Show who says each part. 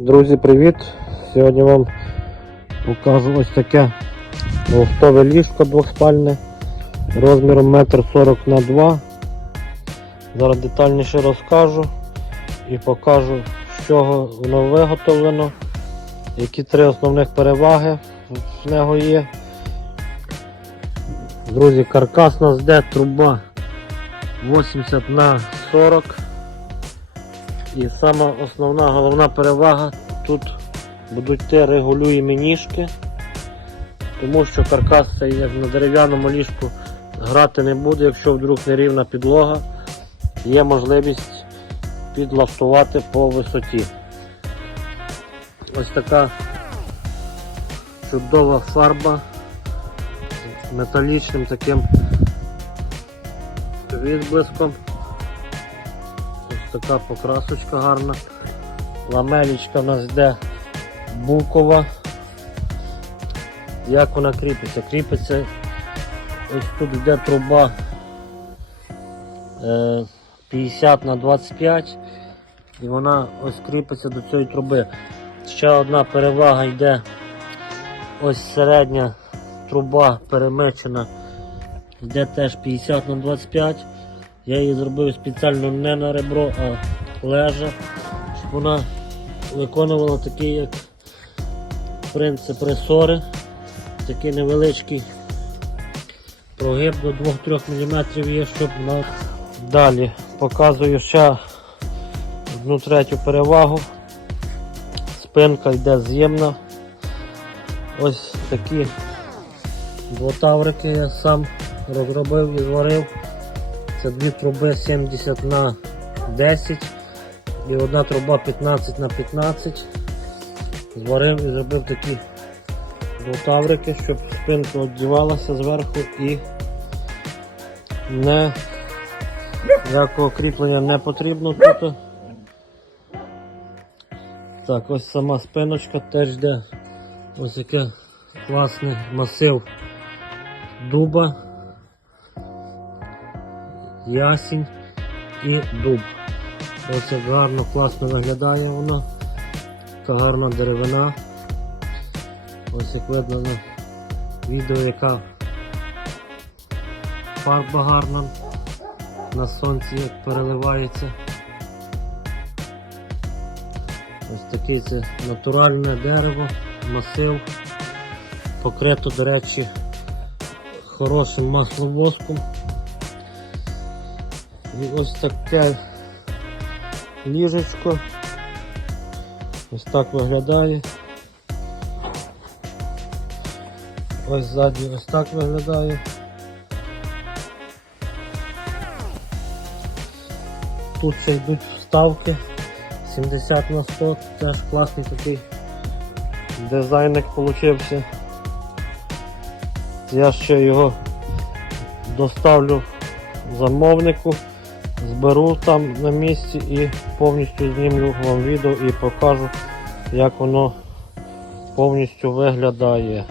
Speaker 1: Друзі, привіт! Сьогодні вам покажу ось таке лофтове ліжко двохспальне розміром 1,40 на 2 Зараз детальніше розкажу і покажу, з чого воно виготовлено, які три основних переваги в нього є. Друзі, каркас нас де труба 80 на 40 і сама основна головна перевага тут будуть те регулюємі ніжки, тому що каркас цей як на дерев'яному ліжку грати не буде, якщо вдруг нерівна підлога, є можливість підлаштувати по висоті. Ось така чудова фарба металічним таким відблиском. Така покрасочка гарна. Ламелічка в нас йде букова. Як вона кріпиться? Кріпиться ось тут йде труба е, 50 на 25 і вона ось кріпиться до цієї труби. Ще одна перевага йде ось середня труба перемечена, йде теж 50 на 25 я її зробив спеціально не на ребро, а лежа, щоб вона виконувала такий як принцип ресори, такий невеличкий прогиб до 2-3 мм є, щоб на... Далі показую ще одну третю перевагу. Спинка йде з'ємна. Ось такі двотаврики я сам розробив і зварив. Це дві труби 70 на 10 і одна труба 15 на 15. Зварив і зробив такі болтаврики, щоб спинка одівалася зверху і не ніякого кріплення не потрібно тут. Так, ось сама спиночка теж йде ось таке класний масив дуба ясінь і дуб. Ось як гарно, класно виглядає воно. Така гарна деревина. Ось як видно на відео, яка фарба гарна на сонці як переливається. Ось таке це натуральне дерево, масив, покрито, до речі, хорошим масловоском. Ось таке ліжечко. Ось так виглядає. Ось ззаді ось так виглядає. Тут ще йдуть вставки 70 на 100, теж класний такий дизайник получився. Я ще його доставлю замовнику, зберу там на місці і повністю знімлю вам відео і покажу, як воно повністю виглядає.